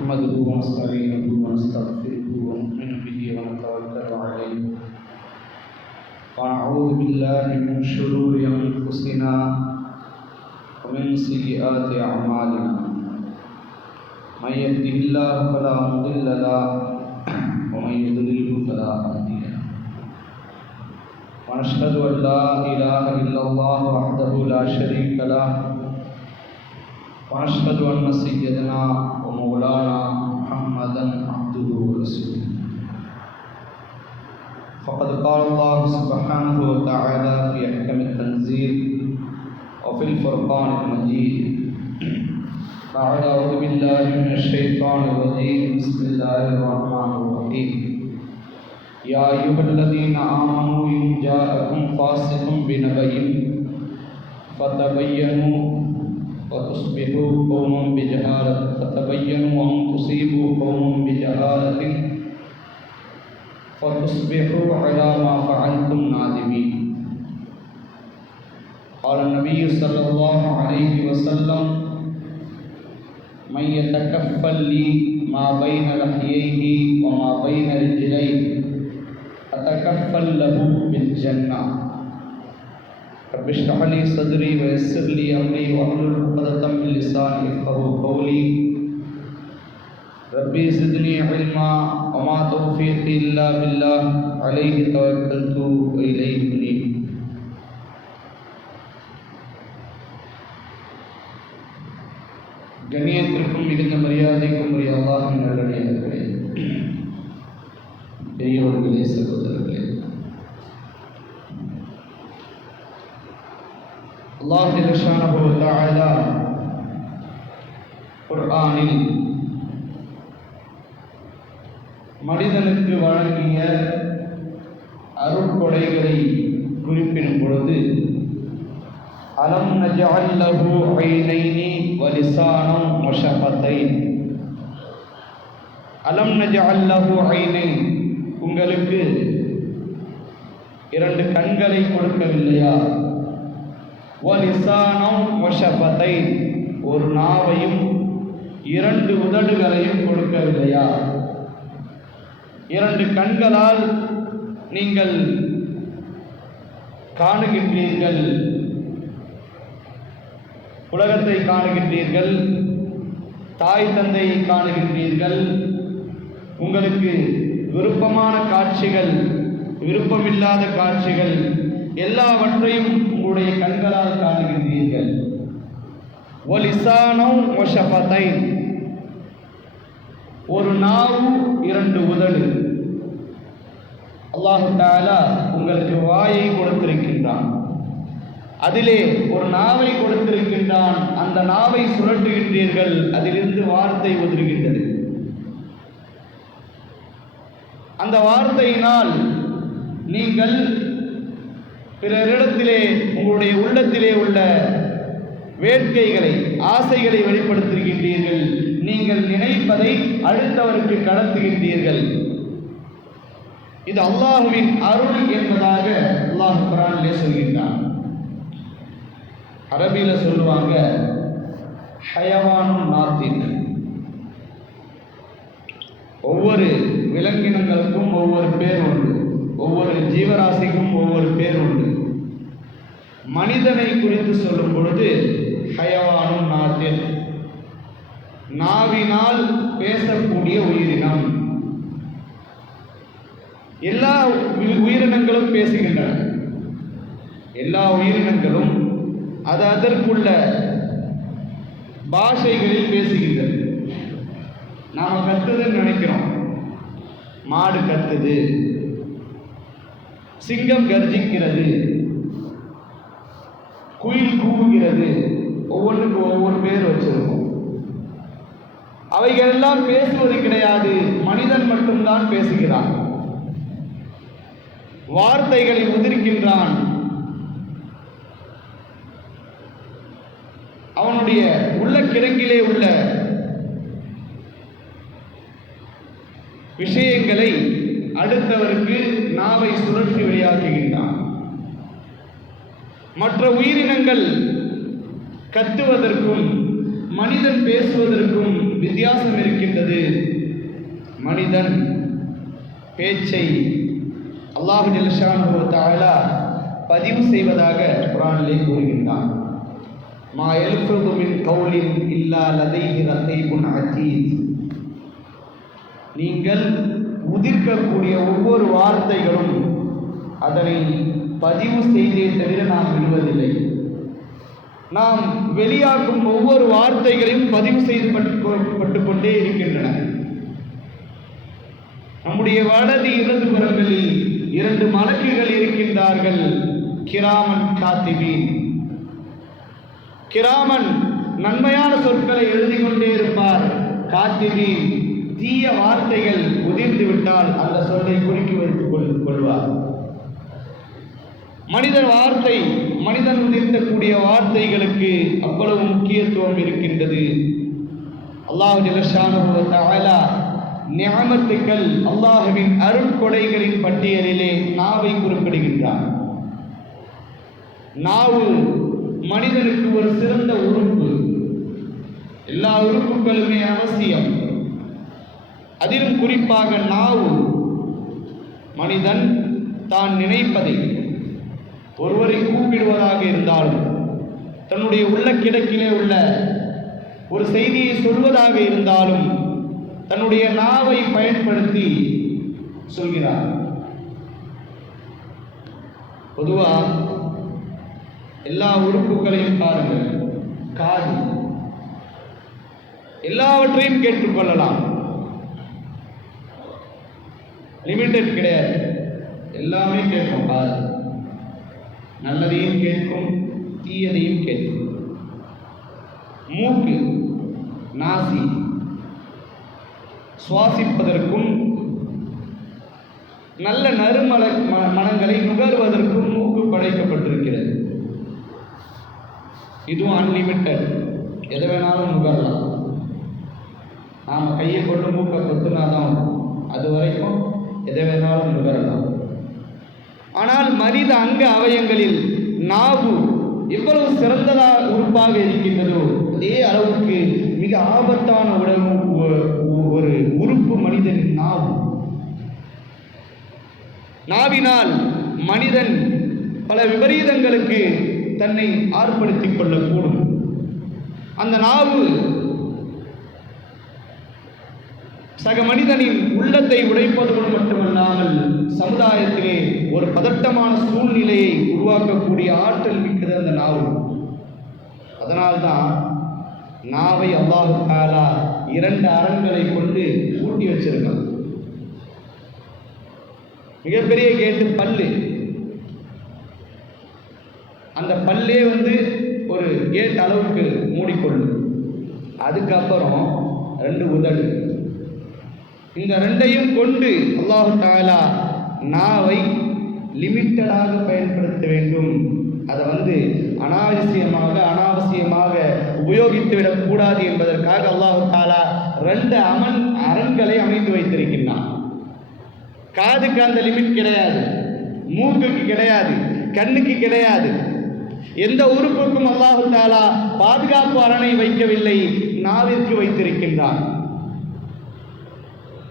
نحمده ونستعينه ونستغفره ونؤمن به ونتوكل عليه. ونعوذ بالله من شرور انفسنا ومن سيئات اعمالنا من يهده الله فلا مضل له ومن يضلله فلا هادي له. ونشهد ان لا اله الا الله وحده لا شريك له. ونشهد أن سيدنا ومولانا محمدا عبده ورسوله فقد قال الله سبحانه وتعالى في أحكم التنزيل وفي الفرقان المجيد بعد أعوذ بالله من الشيطان الرجيم بسم الله الرحمن الرحيم يا أيها الذين آمنوا إن جاءكم فاسق بنبأ فتبينوا وتصبحوا قوما بجهالة فتبينوا أن تصيبوا قوما بجهالة فتصبحوا على ما فعلتم نادمين قال النبي صلى الله عليه وسلم، من يتكفل لي ما بين لحييه وما بين رجليه، أتكفل له بالجنة؟ رب اشرح لي صدري ويسر لي امري واحلل عقدة من لساني يفقهوا قولي. رب زدني علما وما توفيقي الا بالله. عليه توكلت واليه انيب அல்லாஹ் ஜல்லஷானஹு குர்ஆனில் மனிதனுக்கு வழங்கிய அருட்கொடைகளை குறிப்பிடும் பொழுது அலம் நஜஅல் லஹு ஐனைனி வலிசானம் லிசானம் அலம் நஜஅல் லஹு ஐனைன். உங்களுக்கு இரண்டு கண்களை கொடுக்கவில்லையா? வலிசானம் வஷபத்தை ஒரு நாவையும் இரண்டு உதடுகளையும் கொடுக்கவில்லையா? இரண்டு கண்களால் நீங்கள் காணுகின்றீர்கள். உலகத்தை காணுகின்றீர்கள். தாய் தந்தையை காணுகின்றீர்கள். உங்களுக்கு விருப்பமான காட்சிகள் விருப்பமில்லாத காட்சிகள் எல்லாவற்றையும் உங்களுடைய கண்களால் காணுகின்றீர்கள். ஒலிசானம் ஒஷபத்தை ஒரு நாவு இரண்டு உதடு. அல்லாஹு தாலா உங்களுக்கு வாயை கொடுத்திருக்கின்றான். அதிலே ஒரு நாவை கொடுத்திருக்கின்றான். அந்த நாவை சுரட்டுகின்றீர்கள் அதிலிருந்து வார்த்தை உதிர்கின்றது. அந்த வார்த்தையினால் நீங்கள் பிறரிடத்திலே உங்களுடைய உள்ளத்திலே உள்ள வேட்கைகளை ஆசைகளை வெளிப்படுத்துகின்றீர்கள். நீங்கள் நினைப்பதை அடுத்தவருக்கு கடத்துகின்றீர்கள். இது அல்லாஹுவின் அருள் என்பதாக அல்லாஹ் குரானிலே சொல்கின்றான். அரபியில் சொல்லுவாங்க ஹயவானும் நாத்தின். ஒவ்வொரு விலங்கினங்களுக்கும் ஒவ்வொரு பேர் உண்டு. ஒவ்வொரு ஜீவராசிக்கும் ஒவ்வொரு பேர் உண்டு. மனிதனை குறித்து சொல்லும் பொழுது ஹயவானும் நாத்தில் நாவினால் பேசக்கூடிய உயிரினம். எல்லா உயிரினங்களும் பேசுகின்றன. எல்லா உயிரினங்களும் அது அதற்குள்ள பாஷைகளில் பேசுகின்றது நாம் கத்துதுன்னு நினைக்கிறோம். மாடு கத்துது. சிங்கம் கர்ஜிக்கிறது. குயில் கூவுகிறது. ஒவ்வொன்றுக்கு ஒவ்வொரு பேர் வச்சிருக்கும். அவைகளெல்லாம் பேசுவது கிடையாது. மனிதன் மட்டும்தான் பேசுகிறான். வார்த்தைகளை உதிர்க்கின்றான். அவனுடைய உள்ள கிடங்கிலே உள்ள விஷயங்களை அடுத்தவருக்கு நாவை சுழற்றி வெளியாக்குகின்றான். மற்ற உயிரினங்கள் கத்துவதற்கும் மனிதன் பேசுவதற்கும் வித்தியாசம் இருக்கின்றது. மனிதன் பேச்சை அல்லாஹு ஜல்ஷானு பதிவு செய்வதாக குரானிலே கூறுகின்றான். மா எல்ஃபது கவுலின் இல்லா லதை ரத்தைபுன் அஜீத் நீங்கள் உதிர்க்கக்கூடிய ஒவ்வொரு வார்த்தைகளும் அதனை பதிவு செய்தே தவிர நாம் விடுவதில்லை. நாம் வெளியாக்கும் ஒவ்வொரு வார்த்தைகளையும் பதிவு செய்து கொண்டே இருக்கின்றன. நம்முடைய வலது இரண்டு புறங்களில் இரண்டு மலக்குகள் இருக்கின்றார்கள். கிராமன் காத்திபீன். கிராமன் நன்மையான சொற்களை எழுதி கொண்டே இருப்பார் காத்திபீன். தீய வார்த்தைகள் உதிர்ந்து விட்டால் அந்த சொல்லை குறுக்கி வைத்துக் கொள் கொள்வார். மனிதன் வார்த்தை மனிதன் உதிர்த்தக்கூடிய வார்த்தைகளுக்கு அவ்வளவு முக்கியத்துவம் இருக்கின்றது. அல்லாஹு ஜலஷானு தஆலா நியமத்துக்கள் அல்லாஹுவின் அருட்கொடைகளின் பட்டியலிலே நாவை குறிப்பிடுகின்றார் நாவு மனிதனுக்கு ஒரு சிறந்த உறுப்பு. எல்லா உறுப்புகளுமே அவசியம். அதிலும் குறிப்பாக நாவு மனிதன் தான் நினைப்பதை ஒருவரை கூப்பிடுவதாக இருந்தாலும் தன்னுடைய உள்ள கிடக்கிலே உள்ள ஒரு செய்தியை சொல்வதாக இருந்தாலும் தன்னுடைய நாவை பயன்படுத்தி சொல்கிறார். பொதுவா எல்லா உறுப்புகளையும் பாருங்கள். காது. எல்லாவற்றையும் கேட்டுக்கொள்ளலாம். லிமிட்டட் கிடையாது. எல்லாமே கேட்கும் காது. நல்லதையும் கேட்கும் தீயதையும் கேட்கும். மூக்கு நாசி சுவாசிப்பதற்கும் நல்ல நறுமல ம- மனங்களை நுகர்வதற்கும் மூக்கு படைக்கப்பட்டிருக்கிறது. இதுவும் அன்லிமிட்டட் எதை வேணாலும் நுகரலாம். நாம் கையை கொண்டு மூக்கை கொத்துனாதான் அது வரைக்கும் எதை வேணாலும் நுகரலாம் ஆனால் மனித அங்க அவயங்களில் நாவு எவ்வளவு சிறந்ததா உறுப்பாக இருக்கின்றதோ அதே அளவுக்கு மிக ஆபத்தான உடம்பு ஒரு உறுப்பு மனிதனின் நாவு. நாவினால் மனிதன் பல விபரீதங்களுக்கு தன்னை ஆர்ப்படுத்திக் கொள்ளக்கூடும். அந்த நாவு சக மனிதனின் உள்ளத்தை உடைப்பதோடு மட்டுமல்லாமல் சமுதாயத்திலே ஒரு பதட்டமான சூழ்நிலையை உருவாக்கக்கூடிய ஆற்றல் மிக்கது அந்த நாவு. அதனால்தான் நாவை அல்லாஹு தாலா இரண்டு அரண்களை கொண்டு கூட்டி வச்சிருக்கான். மிகப்பெரிய கேட்டு பல்லு. அந்த பல்லே வந்து ஒரு கேட் அளவுக்கு மூடிக்கொள்ளும். அதுக்கப்புறம் ரெண்டு உதடு. இந்த ரெண்டையும் கொண்டு அல்லாஹு தாலா நாவை லிமிட்டடாக பயன்படுத்த வேண்டும். அதை வந்து அனாவசியமாக அனாவசியமாக உபயோகித்து விடக்கூடாது என்பதற்காக அல்லாஹு தாலா ரெண்டு அமன் அரண்களை அமைத்து வைத்திருக்கின்றான். காதுக்கு அந்த லிமிட் கிடையாது மூக்குக்கு கிடையாது கண்ணுக்கு கிடையாது. எந்த உறுப்புக்கும் அல்லாஹு தாலா பாதுகாப்பு அரணை வைக்கவில்லை நாவிற்கு வைத்திருக்கின்றான்.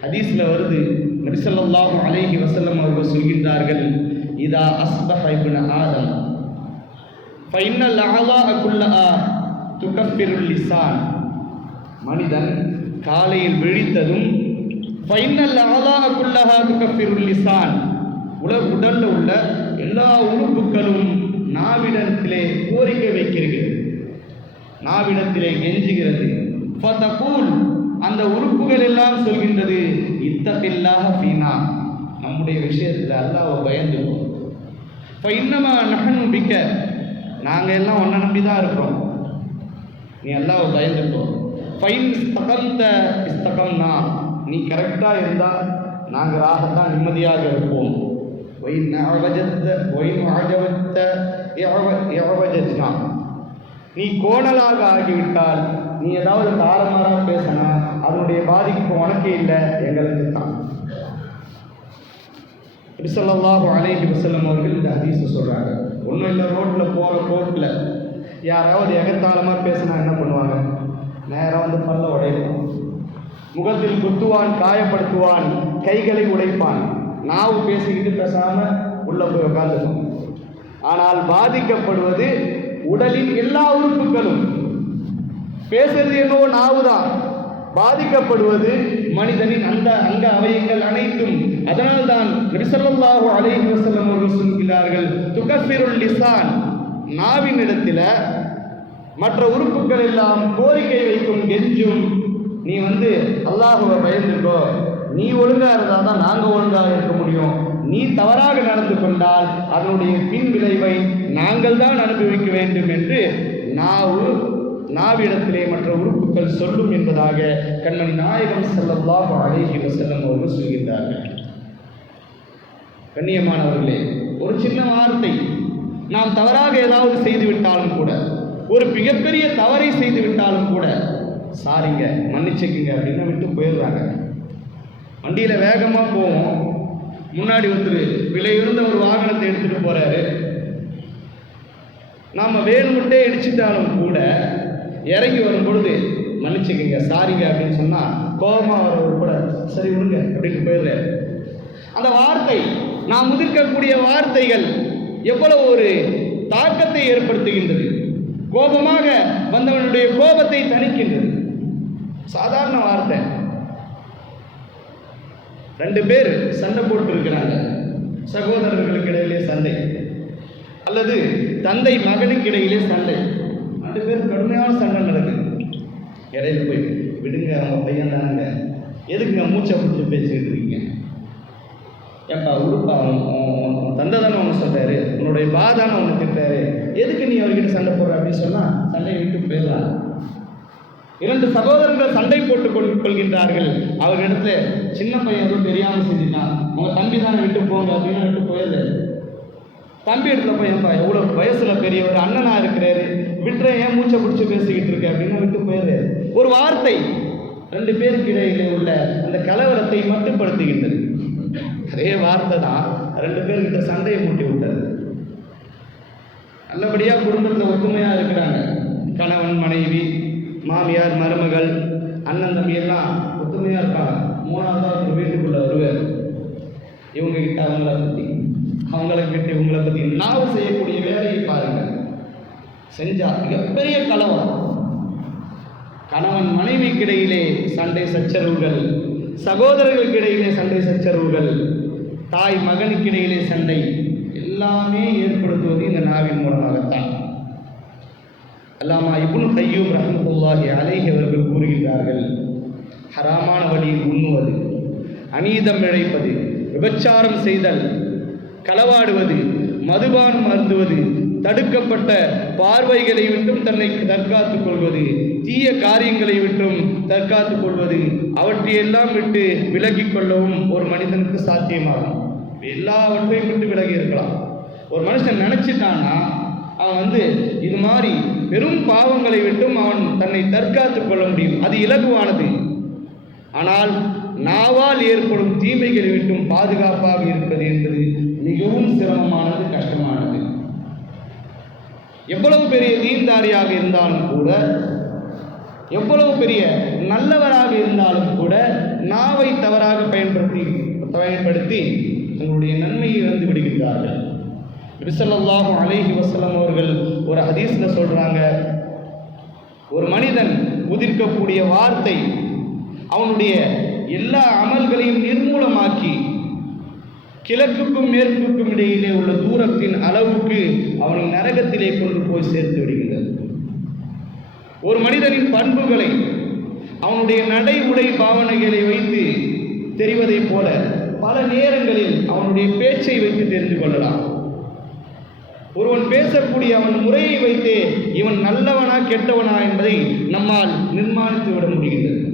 ஹதீஸ்ல வருது நபிசல்லாஹு அலேஹி வசல்லம் அவர்கள் சொல்கின்றார்கள் இதா அஸ்பஹ இப்னு ஆதம் ஃபைன்னல் அஅலா குல்லஹா துகஃபிருல் லிசான் மனிதன் காலையில் விழித்ததும் ஃபைனல் அஅலா குல்லஹா துகஃபிருல் லிசான் உல உடலில் உள்ள எல்லா உறுப்புகளும் நாவிடத்திலே கோரிக்கை வைக்கிறது. நாவிடத்திலே கெஞ்சுகிறது. ஃபதகூல் அந்த உறுப்புகள் எல்லாம் சொல்கின்றது இத்தபில்லாஹ ஃபீனா. நம்முடைய விஷயத்தில் அல்லாஹ்வை பயந்துருவோம் இப்போ இன்னமா நகன் பிக்க. நாங்கள் எல்லாம் ஒன்றை நம்பி தான் இருக்கிறோம். நீ அல்லாஹ்வை பயந்துக்கோ ஃபைன் இஸ்தகந்த இஸ்தகம்னா நீ கரெக்டாக இருந்தால் நாங்கள் ராகத்தான் நிம்மதியாக இருப்போம். ஒயின் அவஜத்த ஒயின் அஜவத்த எவஜத்னா நீ கோணலாக ஆகிவிட்டால் நீ ஏதாவது தாரமாராக பேசினா அதனுடைய பாதிப்பு உனக்கே இல்லை எங்களுக்கு தான். ரிசல்லாஹு அலைஹி வசல்லம் அவர்கள் இந்த ஹதீஸை சொல்கிறாங்க ஒன்றும் இல்லை ரோட்டில் போகிற போக்கில் யாராவது எகத்தாளமாக பேசினா என்ன பண்ணுவாங்க? நேராக வந்து பல்ல உடையணும். முகத்தில் குத்துவான் காயப்படுத்துவான் கைகளை உடைப்பான். நாவு பேசிக்கிட்டு பேசாமல் உள்ளே போய் உட்காந்துக்கும் ஆனால் பாதிக்கப்படுவது உடலின் எல்லா உறுப்புகளும். பேசுறது என்னவோ நாவு தான் பாதிக்கப்படுவது மனிதனின் அந்த அங்க அவயங்கள் அனைத்தும் அதனால்தான் நபிசல்லாஹு அலைஹி வசல்லம் அவர்கள் சொல்கிறார்கள் துகஃபிருல் லிசான் நாவின் இடத்துல மற்ற உறுப்புகள் எல்லாம் கோரிக்கை வைக்கும் கெஞ்சும் நீ வந்து அல்லாஹுவை பயந்துக்கோ. நீ ஒழுங்கா இருந்தால் தான் நாங்கள் ஒழுங்காக இருக்க முடியும். நீ தவறாக நடந்து கொண்டால் அதனுடைய பின் விளைவை நாங்கள் தான் அனுபவிக்க வேண்டும் என்று நாவு நாவிடத்திலே மற்ற உறுப்புகள் சொல்லும் என்பதாக கண்மணி நாயகம் ஸல்லல்லாஹு அலைஹி செல்லும் அவர்கள் சொல்கின்றார்கள். கண்ணியமானவர்களே ஒரு சின்ன வார்த்தை. நாம் தவறாக ஏதாவது செய்து விட்டாலும் கூட ஒரு மிகப்பெரிய தவறை செய்து விட்டாலும் கூட சாரிங்க மன்னிச்சுக்குங்க அப்படின்னு விட்டு போயிடுறாங்க. வண்டியில் வேகமாக போவோம். முன்னாடி ஒருத்தர் விலையுறந்த ஒரு வாகனத்தை எடுத்துகிட்டு போகிறாரு நாம் வேணுமுட்டே இடிச்சிட்டாலும் கூட இறங்கி வரும் பொழுது மன்னிச்சுக்கங்க சாரிங்க அப்படின்னு சொன்னால் கோபமாக வரவர் கூட சரி விடுங்க அப்படின்னு போயிடுறாரு. அந்த வார்த்தை நாம் முதிர்க்கக்கூடிய வார்த்தைகள் எவ்வளவு ஒரு தாக்கத்தை ஏற்படுத்துகின்றது. கோபமாக வந்தவனுடைய கோபத்தை தணிக்கின்றது. சாதாரண வார்த்தை. ரெண்டு பேர் சண்டை போட்டு இருக்கிறாங்க சகோதரர்களுக்கு இடையிலே சண்டை. அல்லது தந்தை மகனுக்கு இடையிலே சண்டை. ரெண்டு பேரும் கடுமையான சண்டை நடக்குது. இடையில போய் விடுங்க அவங்க பையன் தானுங்க எதுக்குங்க மூச்சை பிடிச்சி பேசிக்கிட்டு இருக்கீங்க? ஏப்பா உடுப்பா அவன் தந்தை தானே ஒன்று சொல்கிறாரு உன்னுடைய பா தானே ஒன்று திட்டாரு எதுக்கு நீ அவர்கிட்ட சண்டை போடுற? அப்படின்னு சொன்னால் சண்டையை விட்டு போயிடலாம். இரண்டு சகோதரர்கள் சண்டை போட்டுக் கொள் கொள்கின்றார்கள். அவர்களிடத்துல சின்ன பையன் எதுவும் தெரியாமல் செஞ்சுட்டான். உங்கள் தம்பி தானே விட்டு போங்க அப்படின்னு விட்டு போயிடுது. தம்பி இடத்துல போயப்பா எவ்வளோ வயசில் பெரியவர் அண்ணனா இருக்கிறாரு. மூச்சை பிடிச்சி பேசிக்கிட்டு இருக்க அப்படின்னு விட்டு போயிடுது ஒரு வார்த்தை ரெண்டு பேருக்கு இடையிலே உள்ள அந்த கலவரத்தை மட்டுப்படுத்துகின்றது. அதே வார்த்தை தான் ரெண்டு பேர்கிட்ட சண்டையை மூட்டி விட்டது. நல்லபடியாக குடும்பத்தில் ஒற்றுமையாக இருக்கிறாங்க. கணவன் மனைவி மாமியார் மருமகள் அண்ணன் தம்பி எல்லாம் ஒத்துமையா இருக்காங்க மூணாவதா ஒரு வீட்டுக்குள்ளே வருவார். இவங்க கிட்ட அவங்கள பற்றி அவங்கள கிட்ட இவங்களை பற்றி நாவு செய்யக்கூடிய வேலையை பாருங்கள். செஞ்சார் மிகப்பெரிய கலவரம் கணவன் மனைவிக்கு இடையிலே சண்டை சச்சரவுகள் சகோதரர்களுக்கு இடையிலே சண்டை சச்சரவுகள் தாய் மகனுக்கு இடையிலே சண்டை எல்லாமே ஏற்படுத்துவது இந்த நாவின் மூலமாகத்தான். அல்லாமா இபுல் கையூம் ரஹமத்துல்லாஹி அலைஹி அவர்கள் கூறுகின்றார்கள் ஹராமான வழியில் உண்ணுவது அநீதம் இழைப்பது விபச்சாரம் செய்தல் களவாடுவது மதுபானம் அருந்துவது தடுக்கப்பட்ட பார்வைகளை விட்டும் தன்னை தற்காத்துக் கொள்வது தீய காரியங்களை விட்டும் தற்காத்துக் கொள்வது அவற்றையெல்லாம் விட்டு விலகிக் கொள்ளவும் ஒரு மனிதனுக்கு சாத்தியமாகும். எல்லாவற்றையும் விட்டு விலகி இருக்கலாம். ஒரு மனுஷன் நினச்சிட்டான்னா அவன் வந்து இது மாதிரி பெரும் பாவங்களை விட்டும் அவன் தன்னை தற்காத்துக் கொள்ள முடியும். அது இலகுவானது. ஆனால் நாவால் ஏற்படும் தீமைகளை விட்டும் பாதுகாப்பாக இருப்பது என்பது மிகவும் சிரமமானது கஷ்டமானது. எவ்வளவு பெரிய தீன்தாரியாக இருந்தாலும் கூட எவ்வளவு பெரிய நல்லவராக இருந்தாலும் கூட நாவை தவறாக பயன்படுத்தி பயன்படுத்தி தங்களுடைய நன்மையை இழந்து விடுகின்றார்கள். நபிசல்லாஹு அலேஹி வசலம் அவர்கள் ஒரு ஹதீஸில் சொல்கிறாங்க ஒரு மனிதன் உதிர்க்கக்கூடிய வார்த்தை அவனுடைய எல்லா அமல்களையும் நிர்மூலமாக்கி கிழக்குக்கும் மேற்குக்கும் இடையிலே உள்ள தூரத்தின் அளவுக்கு அவனை நரகத்திலே கொண்டு போய் சேர்த்து விடுகின்றது. ஒரு மனிதனின் பண்புகளை அவனுடைய நடை உடை பாவனைகளை வைத்து தெரிவதைப் போல பல நேரங்களில் அவனுடைய பேச்சை வைத்து தெரிந்து கொள்ளலாம். ஒருவன் பேசக்கூடிய அவன் முறையை வைத்தே இவன் நல்லவனா கெட்டவனா என்பதை நம்மால் நிர்மாணித்து விட முடிகின்றது.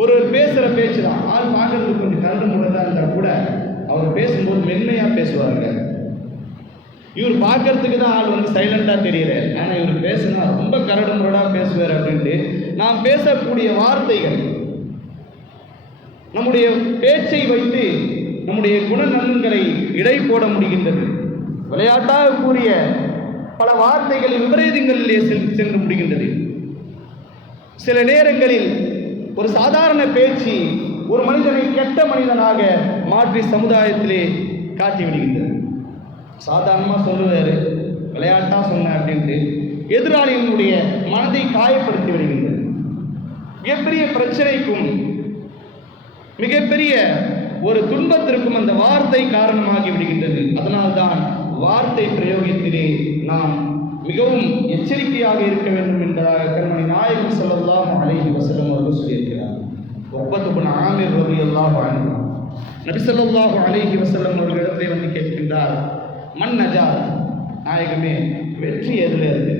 ஒருவர் பேசுகிற பேச்சு தான். ஆள் பார்க்கறதுக்கு கொஞ்சம் கரடு முறைதான் இருந்தால் கூட அவர் பேசும்போது மென்மையாக பேசுவாருங்க. இவர் பார்க்கறதுக்கு தான் ஆள் வந்து சைலண்டாக தெரியறாரு ஆனால் இவர் பேசுனா ரொம்ப கரடு முரடாக பேசுவார் அப்படின்ட்டு நாம் பேசக்கூடிய வார்த்தைகள் நம்முடைய பேச்சை வைத்து நம்முடைய குணநலன்களை இடை போட முடிகின்றது. விளையாட்டாக கூறிய பல வார்த்தைகள் விபரீதங்களிலே சென்று முடிகின்றது. சில நேரங்களில் ஒரு சாதாரண பேச்சு ஒரு மனிதனை கெட்ட மனிதனாக மாற்றி சமுதாயத்திலே காட்டி விடுகின்றது. சாதாரணமாக சொல்லுவார் விளையாட்டாக சொன்னேன் அப்படின்ட்டு எதிராளியினுடைய மனதை காயப்படுத்தி விடுகின்றது. மிகப்பெரிய பிரச்சனைக்கும் மிகப்பெரிய ஒரு துன்பத்திற்கும் அந்த வார்த்தை காரணமாகி விடுகின்றது. அதனால்தான் வார்த்தை பிரயோகத்திலே நாம் மிகவும் எச்சரிக்கையாக இருக்க வேண்டும் என்பதாக கண்மணி நாயகம் செல்லலாம் அலைஹி வஸல்லம் அவர்கள் சொல்லியிருக்கிறார். ஒப்பத்துப்பன் ஆமீர் ரவி எல்லாம் நபி நபிசல்லாஹு அலைஹி வஸல்லம் அவர்களிடத்தை வந்து கேட்கின்றார் மன் நஜாத்? நாயகமே வெற்றி எதில் இருக்கு.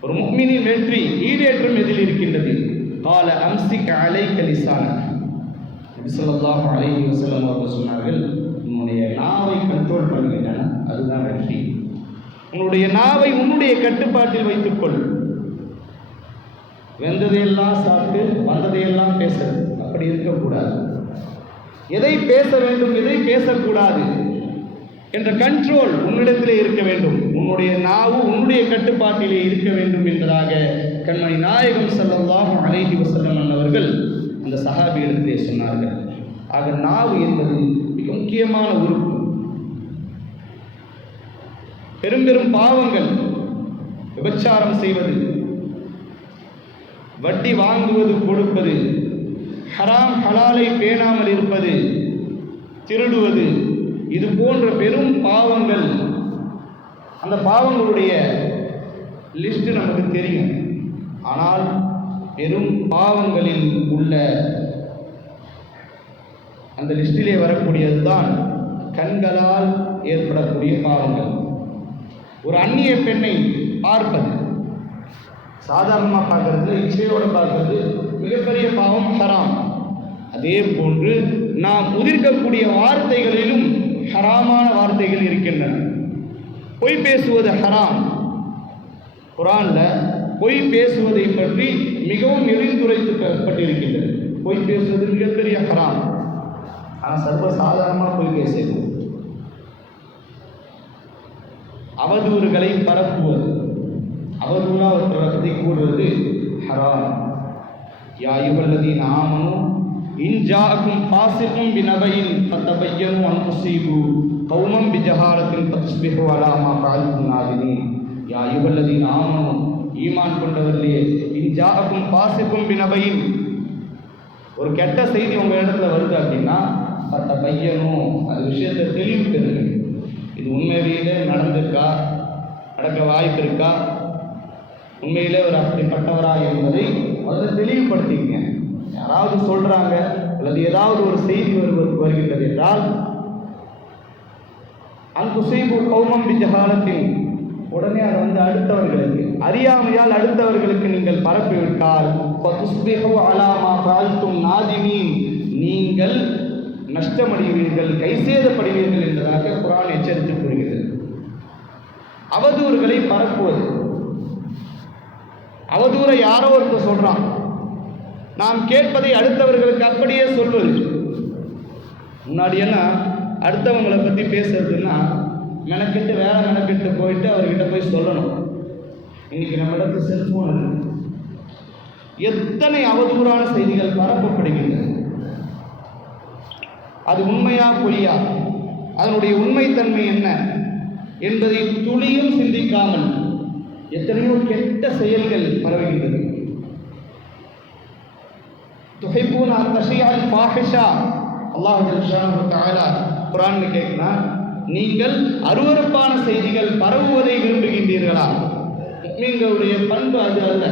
ஒரு முக்மினின் வெற்றி ஈடேற்றம் எதில் இருக்கின்றது? கால அம்சிக் அலை கலிசான நபிசல்லாஹு அலைஹி வசல்லம் அவர்கள் சொன்னார்கள் உன்னுடைய நாவை கண்ட்ரோல் பண்ணுகின்றன அதுதான் வெற்றி. உன்னுடைய நாவை உன்னுடைய கட்டுப்பாட்டில் வைத்துக்கொள். வெந்ததையெல்லாம் சாப்பிட்டு வந்ததையெல்லாம் பேசுறது அப்படி இருக்கக்கூடாது. எதை பேச வேண்டும் எதை பேசக்கூடாது என்ற கண்ட்ரோல் உன்னிடத்திலே இருக்க வேண்டும். உன்னுடைய நாவு உன்னுடைய கட்டுப்பாட்டிலே இருக்க வேண்டும் என்பதாக கண்மணி நாயகம் ஸல்லல்லாஹு அழகி வசல்லம் அன்னவர்கள் அந்த சஹாபியிடத்திலே சொன்னார்கள். ஆக நாவு என்பது மிக முக்கியமான உறுப்பு. பெரும் பெரும் பாவங்கள் விபச்சாரம் செய்வது வட்டி வாங்குவது கொடுப்பது ஹராம் ஹலாலை பேணாமல் இருப்பது திருடுவது இது போன்ற பெரும் பாவங்கள். அந்த பாவங்களுடைய லிஸ்ட் நமக்கு தெரியும். ஆனால் பெரும் பாவங்களில் உள்ள அந்த லிஸ்டிலே வரக்கூடியது தான் கண்களால் ஏற்படக்கூடிய பாவங்கள். ஒரு அந்நிய பெண்ணை பார்ப்பது. சாதாரணமாக பார்க்கறது இச்சையோடு பார்க்கறது மிகப்பெரிய பாவம் ஹராம். அதே போன்று நாம் உதிர்க்கக்கூடிய வார்த்தைகளிலும் ஹராமான வார்த்தைகள் இருக்கின்றன. பொய் பேசுவது ஹராம். குரானில் பொய் பேசுவதை பற்றி மிகவும் நெறிந்துரைக்கப்பட்டிருக்கின்றது. பொய் பேசுவது மிகப்பெரிய ஹராம். ஆனால் சர்வசாதாரணமாக பொய் பேசுகிறது அவதூறுகளை பரப்புவது. அவதூறா ஒரு பற்றி கூறுவது ஹராம். யா யுவல்லதீன் ஆமனு இன் ஜாஅக்கும் ஃபாசிகும் பினபையின் ஃபதபையனு அன் கௌமம் பிஜஹாலத்தின் ஃபத்ஸ்பிஹு அலா மா நாதினி யா யுவல்லதீன் ஆமனு ஈமான் கொண்டவர்களே இன் பாசிக்கும் ஃபாசிகும் ஒரு கெட்ட செய்தி உங்கள் இடத்துல வருது அப்படின்னா பத்த பையனும் அது விஷயத்தை தெளிவு பெறுங்க இது உண்மையிலே நடந்திருக்கா? நடக்க வாய்ப்பு இருக்கா உண்மையிலே ஒரு அப்படிப்பட்டவரா என்பதை முதல்ல தெளிவுபடுத்திக்கங்க. யாராவது சொல்கிறாங்க அல்லது ஏதாவது ஒரு செய்தி வருவது வருகின்றது என்றால் அங்குசைபு கௌமம் பிஜகாலத்தில் உடனே அதை வந்து அடுத்தவர்களுக்கு அறியாமையால் அடுத்தவர்களுக்கு நீங்கள் பரப்பிவிட்டால் ஃபதுஸ்பிஹு அலா நாதிமீன் நீங்கள் நஷ்டமடைவீர்கள் கைசேதப்படுவீர்கள் என்பதாக குரான் எச்சரித்து கூறுகிறது. அவதூறுகளை பரப்புவது. அவதூறை யாரோ ஒருத்தர் சொல்றான். நாம் கேட்பதை அடுத்தவர்களுக்கு அப்படியே சொல்வது. முன்னாடி என்ன அடுத்தவங்களை பற்றி பேசுறதுன்னா மெனக்கெட்டு வேலை மெனக்கெட்டு போயிட்டு அவர்கிட்ட போய் சொல்லணும். இன்னைக்கு நம்ம இடத்துல செல்ஃபோன் இருக்கு. எத்தனை அவதூறான செய்திகள் பரப்பப்படுகின்றன? அது உண்மையா பொய்யா? அதனுடைய உண்மைத்தன்மை என்ன? என்பதை துளியும் சிந்திக்காமல் எத்தனையோ கெட்ட செயல்கள் பரவுகின்றது. துகைப்பூன் அத்தஷையால் ஃபாஹிஷா. அல்லாஹ் ஜல்ஷானு தஆலா குர்ஆன்ல கேட்குனா நீங்கள் அருவருப்பான செய்திகள் பரவுவதை விரும்புகின்றீர்களா? முஸ்லிம்களுடைய பண்பு அது அல்ல.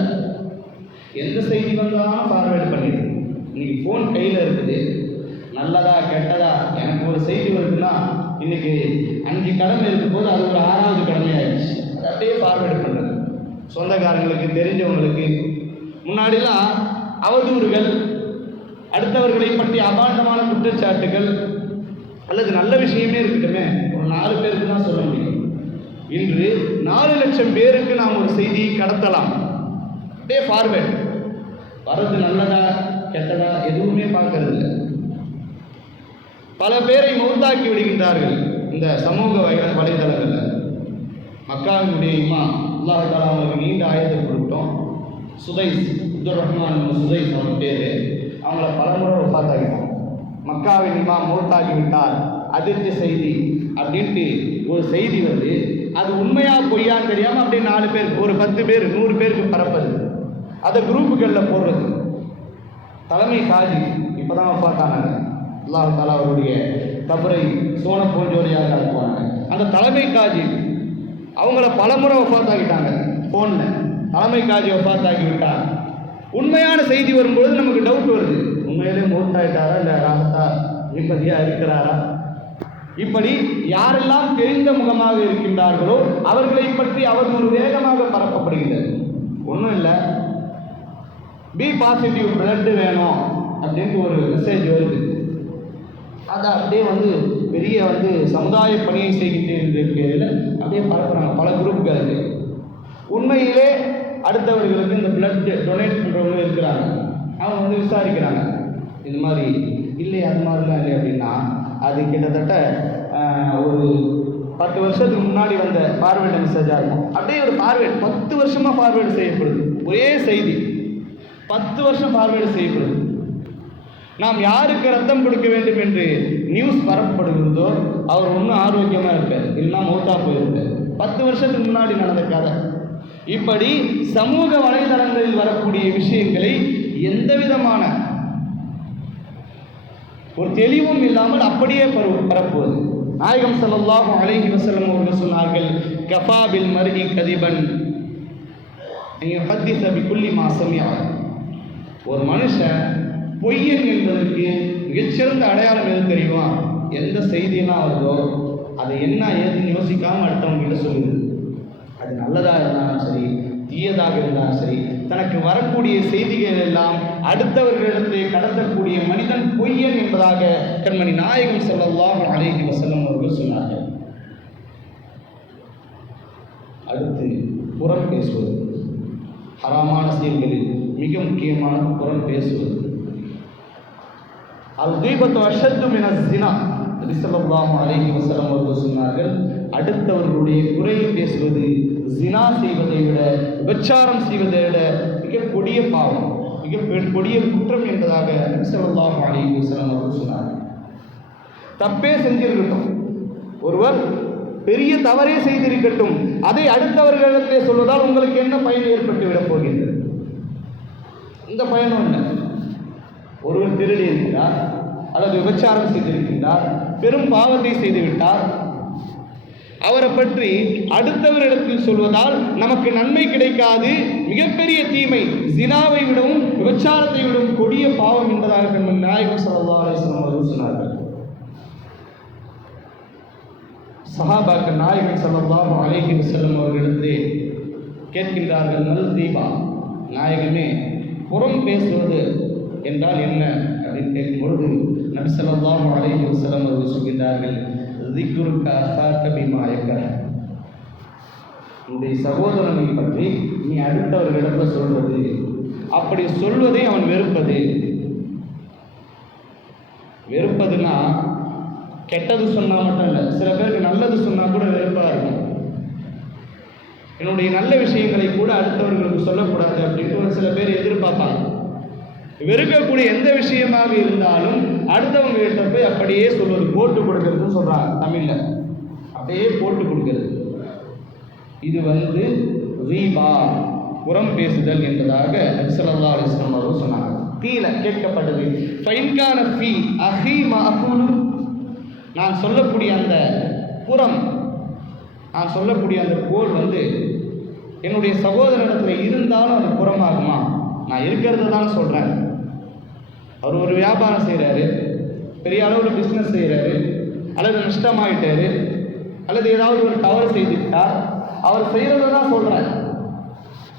எந்த செய்தி வந்தாலும் ஃபார்வேர்டு பண்ணிடு. இன்னைக்கு ஃபோன் கையில் இருக்குது நல்லதா கெட்டதா? எனக்கு ஒரு செய்தி வருதுன்னா இன்னைக்கு அஞ்சு கடமை இருக்கும் போது அது ஒரு ஆறாவது கடமையாயிடுச்சு. அதை அப்படியே ஃபார்வேர்டு பண்ணுறது சொந்தக்காரங்களுக்கு தெரிஞ்சவங்களுக்கு முன்னாடிலாம் அவதூறுகள் அடுத்தவர்களை பற்றி அபாண்டமான குற்றச்சாட்டுகள் அல்லது நல்ல விஷயமே இருக்கட்டுமே ஒரு நாலு பேருக்கு தான் சொல்ல முடியும். இன்று நாலு லட்சம் பேருக்கு நாம் ஒரு செய்தியை கடத்தலாம். அப்படியே ஃபார்வேர்டு வர்றது நல்லதா கெட்டதா எதுவுமே பார்க்கறது இல்லை பல பேரை மௌத்தாக்கி விடுகின்றார்கள் இந்த சமூக வலை வலைதளங்களில். மக்காவினுடைய இமா அல்லாஹ் தாலா அவங்களுக்கு நீண்ட ஆயத்தை கொடுத்தோம். சுதைஸ் அப்துல் ரஹ்மான் சுதைஸ் அவங்க பேர். அவங்கள பலமுறை உசாத்தாக்கிட்டோம் மக்காவின் இம்மா மூத்தாகி விட்டார். அதிர்ச்சி செய்தி அப்படின்ட்டு ஒரு செய்தி வந்து அது உண்மையா பொய்யான்னு தெரியாமல் அப்படியே நாலு பேர் ஒரு பத்து பேர் நூறு பேருக்கு பரப்புது. அதை குரூப்புகளில் போடுறது. தலைமை காஜி இப்போதான் பார்த்தாங்க அல்லாஹ் தாலா அவருடைய கபரை சோன பூஞ்சோரியாக இருப்பாங்க அந்த தலைமை காஜி அவங்கள பலமுறை ஒப்பாத்தாக்கிட்டாங்க ஃபோனில் தலைமை காஜி ஒப்பாத்தாக்கி விட்டார் உண்மையான செய்தி வரும்பொழுது நமக்கு டவுட் வருது. உண்மையிலே மூத்தாயிட்டாரா இல்லை ராகத்தா நிம்மதியாக இருக்கிறாரா? இப்படி யாரெல்லாம் தெரிந்த முகமாக இருக்கின்றார்களோ அவர்களை பற்றி அவர் ஒரு வேகமாக பரப்பப்படுகிறது ஒன்றும் இல்லை. பி பாசிட்டிவ் பிளட்டு வேணும் அப்படின்ட்டு ஒரு மெசேஜ் வருது. அதை அப்படியே வந்து பெரிய வந்து சமுதாய பணியை செய்கின்ற பேரில் அப்படியே பரப்புகிறாங்க பல குரூப்களுக்கு உண்மையிலே அடுத்தவர்களுக்கு இந்த பிளட் டொனேட் பண்ணுறவங்க இருக்கிறாங்க. அவங்க வந்து விசாரிக்கிறாங்க. இது மாதிரி இல்லை அது மாதிரிலாம் இல்லை அப்படின்னா அது கிட்டத்தட்ட ஒரு பத்து வருஷத்துக்கு முன்னாடி வந்த ஃபார்வேர்டு மெசேஜாக இருக்கும். அப்படியே ஒரு ஃபார்வேர்டு பத்து வருஷமாக ஃபார்வேர்டு செய்யப்படுது. ஒரே செய்தி. பத்து வருஷம் ஃபார்வேர்டு செய்யப்படுது. நாம் யாருக்கு ரத்தம் கொடுக்க வேண்டும் என்று நியூஸ் பரப்பப்படுகிறதோ அவர் ஒன்றும் ஆரோக்கியமாக இருக்கார் இல்லைன்னா மௌத்தா போயிருக்கார் பத்து வருஷத்துக்கு முன்னாடி நடந்த கதை. இப்படி சமூக வலைதளங்களில் வரக்கூடிய விஷயங்களை எந்த விதமான ஒரு தெளிவும் இல்லாமல் அப்படியே பரவு பரப்புவது. நாயகம் ஸல்லல்லாஹு அலைஹி வசலம் அவர்கள் சொன்னார்கள் கஃபாபில் மருகி கதிபன் சபி புள்ளி மாசம் சமிஅ. ஒரு மனுஷன் பொய்யன் என்பதற்கு மிகச்சிறந்த அடையாளம் எது தெரியுமா? எந்த செய்தியெல்லாம் வருதோ அது என்ன ஏதுன்னு யோசிக்காமல் அடுத்தவங்க கிட்ட சொல்லுது. அது நல்லதாக இருந்தாலும் சரி தீயதாக இருந்தாலும் சரி தனக்கு வரக்கூடிய செய்திகள் எல்லாம் அடுத்தவர்களிடத்தை கடத்தக்கூடிய மனிதன் பொய்யன் என்பதாக கண்மணி நாயகம் செல்லலாம் அழகி வஸல்லம் அவர்கள் சொன்னார்கள். அடுத்து புறம் பேசுவது. ஹராமான செயல்களில் மிக முக்கியமான புறம் பேசுவது. அல்கீபத்து அஷத்து மின ஜினா ரிசல்லாஹு அலைஹி வசலம் அவர்கள் சொன்னார்கள் அடுத்தவர்களுடைய குறையை பேசுவது ஜினா செய்வதை விட விபச்சாரம் செய்வதை விட மிக கொடிய பாவம் மிக கொடிய குற்றம் என்பதாக ரிசல்லாஹு அலைஹி வசலம் அவர்கள் சொன்னார்கள். தப்பே செஞ்சிருக்கட்டும். ஒருவர் பெரிய தவறே செய்திருக்கட்டும். அதை அடுத்தவர்களிடத்திலே சொல்வதால் உங்களுக்கு என்ன பயன் ஏற்பட்டு விடப் போகின்றது? இந்த பயனும் இல்லை. ஒருவர் திருடி இருக்கிறார் அல்லது விபச்சாரம் செய்திருக்கின்றார் பெரும் பாவத்தை செய்துவிட்டார். அவரை பற்றி அடுத்தவரிடத்தில் சொல்வதால் நமக்கு நன்மை கிடைக்காது. மிகப்பெரிய தீமை ஜினாவை விடவும் விபச்சாரத்தை விடவும் கொடிய பாவம் என்பதாக கண்மணி நாயகம் ஸல்லல்லாஹு அலைஹி அவர்கள் சொன்னார்கள். சஹாபாக்கள் நாயகன் ஸல்லல்லாஹு அலைஹி வஸல்லம் அவர்களிடத்திலே கேட்கின்றார்கள் நல் தீபா? நாயகமே புறம் பேசுவது என்றால் என்ன? அப்படின்னு கேட்கும் பொழுது நபி ஸல்லல்லாஹு அலைஹி வஸல்லம் அவர்கள் சொல்கின்றார்கள் திக்ருக்க உன்னுடைய சகோதரனை பற்றி நீ அடுத்தவர்களிடத்தில் சொல்வது அப்படி சொல்வதை அவன் வெறுப்பது. வெறுப்பதுன்னா கெட்டது சொன்னால் மட்டும் இல்லை சில பேருக்கு நல்லது சொன்னால் கூட வெறுப்பாக இருக்கும். என்னுடைய நல்ல விஷயங்களை கூட அடுத்தவர்களுக்கு சொல்லக்கூடாது அப்படின்ட்டு ஒரு சில பேர் எதிர்பார்ப்பாங்க. வெறுக்கக்கூடிய எந்த விஷயமாக இருந்தாலும் அடுத்தவங்க கிட்ட போய் அப்படியே சொல்வது போட்டு கொடுக்கறதுன்னு சொல்றாங்க தமிழ்ல. அப்படியே போட்டு கொடுக்கிறது. இது வந்து ரீபா புறம் பேசுதல் என்பதாக நபிசல்லா அலிஸ்லாம் அவர்கள் சொன்னாங்க. கீழே கேட்கப்பட்டது ஃபைன்கான ஃபீ அஹி மஹூலு நான் சொல்லக்கூடிய அந்த புறம் நான் சொல்லக்கூடிய அந்த கோல் வந்து என்னுடைய சகோதரனிடத்தில் இருந்தாலும் அது புறமாகுமா? நான் இருக்கிறது தான் சொல்கிறேன் அவர் ஒரு வியாபாரம் செய்கிறாரு பெரிய அளவில் பிஸ்னஸ் செய்கிறாரு அல்லது நஷ்டமாயிட்டாரு அல்லது ஏதாவது ஒரு தவறு செய்துட்டார் அவர் செய்கிறத தான் சொல்கிறார்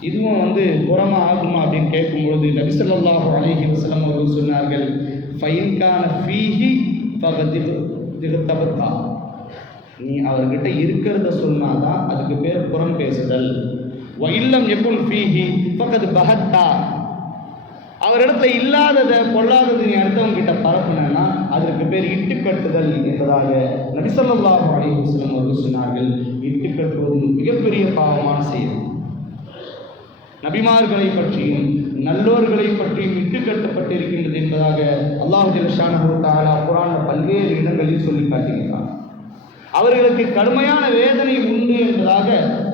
இதுவும் வந்து குரமாக ஆகுமா அப்படின்னு கேட்கும்பொழுது நபிசல்லாஹு அலைஹி வஸல்லம் அவர்கள் சொன்னார்கள் ஃபைன்கான ஃபீஹி ஃபகதில் திகத்தபத்தா நீ அவர்கிட்ட இருக்கிறத சொன்னாதான் அதுக்கு பேர் புறம் பேசுதல். வயில்லம் எப்போ ஃபீஹி பகத் பகத்தா அவரிடத்துல இல்லாததை பொல்லாதது நீ அடுத்தவங்க கிட்ட பரப்புனா அதற்கு பேர் இட்டுக்கட்டுதல் என்பதாக நபிசல்லாஹு அலைஹி வஸல்லம் அவர்கள் சொன்னார்கள். இட்டுக்கட்டுவது மிகப்பெரிய பாவமான செயல். நபிமார்களை பற்றியும் நல்லோர்களை பற்றியும் இட்டுக்கட்டப்பட்டிருக்கின்றது என்பதாக அல்லாஹ் ஜல்ஷானஹு தஆலா பல்வேறு இடங்களில் சொல்லி காட்டுகிறார் அவர்களுக்கு கடுமையான வேதனை உண்டு என்பதாக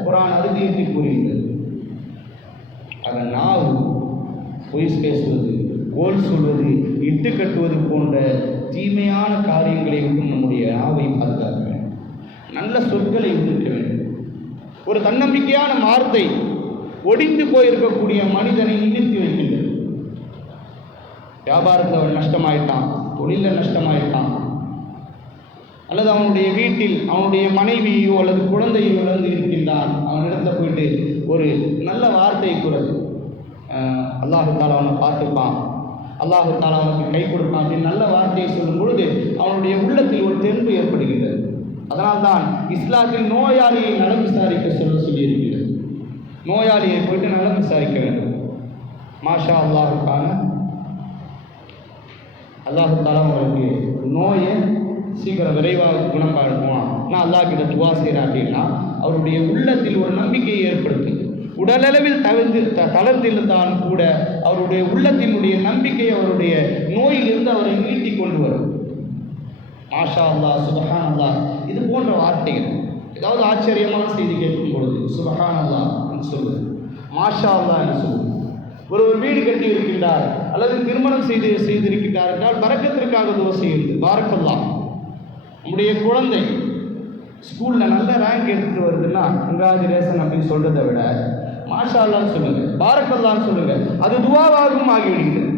புராண அறுதியிட்டு கூறுகின்றது அதன் நாவு பொய் பேசுவது கோல் சொல்வது இட்டு கட்டுவது போன்ற தீமையான காரியங்களை விட்டு நம்முடைய ஆவை பாதுகாக்க வேண்டும். நல்ல சொற்களை உதிர்க்க வேண்டும். ஒரு தன்னம்பிக்கையான வார்த்தை ஒடிந்து போயிருக்கக்கூடிய மனிதனை இழுத்து வைக்கின்றது. வியாபாரத்தில் அவன் நஷ்டமாயிட்டான் தொழிலில் நஷ்டமாயிட்டான் அல்லது அவனுடைய வீட்டில் அவனுடைய மனைவியோ அல்லது குழந்தையோ இழந்து இருக்கின்றான். அவனிடத்தில் போயிட்டு ஒரு நல்ல வார்த்தை கூறது அல்லாஹு தாலா அவனை பார்த்துப்பான். அல்லாஹு தாலா அவனுக்கு கை கொடுப்பான். அப்படின்னு நல்ல வார்த்தையை சொல்லும் பொழுது அவனுடைய உள்ளத்தில் ஒரு தெம்பு ஏற்படுகிறது. அதனால்தான் இஸ்லாத்தில் நோயாளியை நலம் விசாரிக்க சொல்ல சொல்லியிருக்கிறது. நோயாளியை போயிட்டு நலம் விசாரிக்க வேண்டும். மாஷா அல்லாஹுக்கான அல்லாஹு தாலா உங்களுக்கு நோயை சீக்கிரம் விரைவாக குணப்படுத்துவான். நான் அல்லாஹ் கிட்ட துவா செய்கிறேன் அப்படின்னா அவருடைய உள்ளத்தில் ஒரு நம்பிக்கையை ஏற்படுத்தும். உடலளவில் தவிர்ந்து த தளர்ந்திருந்தாலும் கூட அவருடைய உள்ளத்தினுடைய நம்பிக்கை அவருடைய நோயிலிருந்து அவரை நீட்டி கொண்டு வரும். மாஷா அல்லா சுபஹான் அல்லா இது போன்ற வார்த்தைகள். ஏதாவது ஆச்சரியமான செய்தி கேட்கும் பொழுது சுபஹான் அல்லா என்று சொல்லுது மாஷா அல்லா என்று சொல்லுது ஒருவர் வீடு கட்டி இருக்கின்றார் அல்லது திருமணம் செய்து செய்திருக்கின்றார் என்றால் பறக்கத்திற்காக தோசை செய்யுது பாரக்கல்லா நம்முடைய குழந்தை ஸ்கூலில் நல்ல ரேங்க் எடுத்துகிட்டு வருதுன்னா கங்க்ராச்சுலேஷன் அப்படின்னு சொல்கிறத விட மாஷா அல்லான்னு சொல்லுங்கள் பாரக்கல்லான்னு சொல்லுங்கள் அது துவாவாகவும் ஆகிவிடுகிறது.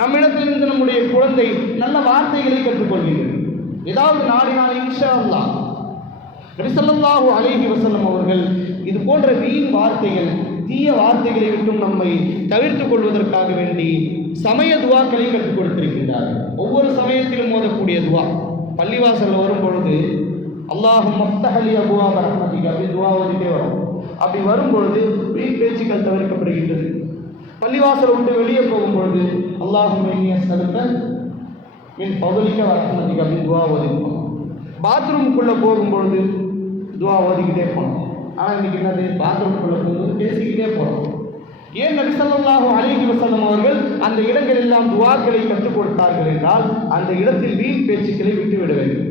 நம்மிடத்திலிருந்து நம்முடைய குழந்தை நல்ல வார்த்தைகளை கற்றுக்கொள்கிறது. ஏதாவது நாடினால் இன்ஷா அல்லாஹ் நபிசல்லாஹு அலேஹி வசல்லம் அவர்கள் இது போன்ற வீண் வார்த்தைகள் தீய வார்த்தைகளை விட்டும் நம்மை தவிர்த்து கொள்வதற்காக வேண்டி சமய துவாக்களை கற்றுக் கொடுத்திருக்கின்றார்கள். ஒவ்வொரு சமயத்திலும் மோதக்கூடிய துவா. பள்ளிவாசலில் வரும் பொழுது அல்லாஹும் மஃப்தஹலி அபுவா ரஹ்மதிக்கு அப்படி துவா ஓதிட்டே வரும். அப்படி வரும்பொழுது வீண் பேச்சுக்கள் தவிர்க்கப்படுகின்றது. பள்ளிவாசலை விட்டு வெளியே போகும்பொழுது அல்லாஹும் செலுத்த மின் பகுலிக்க வரமதிக்கு அப்படின்னு துவா ஓதிப்போம். பாத்ரூமுக்குள்ளே போகும்பொழுது துவா ஓதிக்கிட்டே போனோம் ஆனால் இன்றைக்கி என்னது? பாத்ரூமுக்குள்ளே போகும்போது பேசிக்கிட்டே போகிறோம் ஏன் நபிசல்லாஹு அலைஹி வஸல்லம் அவர்கள் அந்த இடங்களெல்லாம் துவாக்களை கற்றுக் கொடுத்தார்கள் என்றால் அந்த இடத்தில் வீண் பேச்சுக்களை விட்டுவிட வேண்டும்.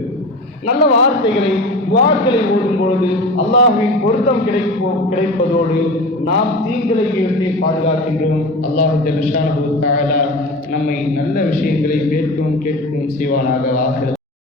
நல்ல வார்த்தைகளை துவாக்களை ஓடும் பொழுது அல்லாஹுவின் பொருத்தம் கிடைப்போ கிடைப்பதோடு நாம் தீங்களை விட்டு பாதுகாக்கின்றோம். அல்லாஹு ஜல்ஷானு தஆலா நம்மை நல்ல விஷயங்களை கேட்கவும் கேட்கவும் செய்வானாக ஆகிறது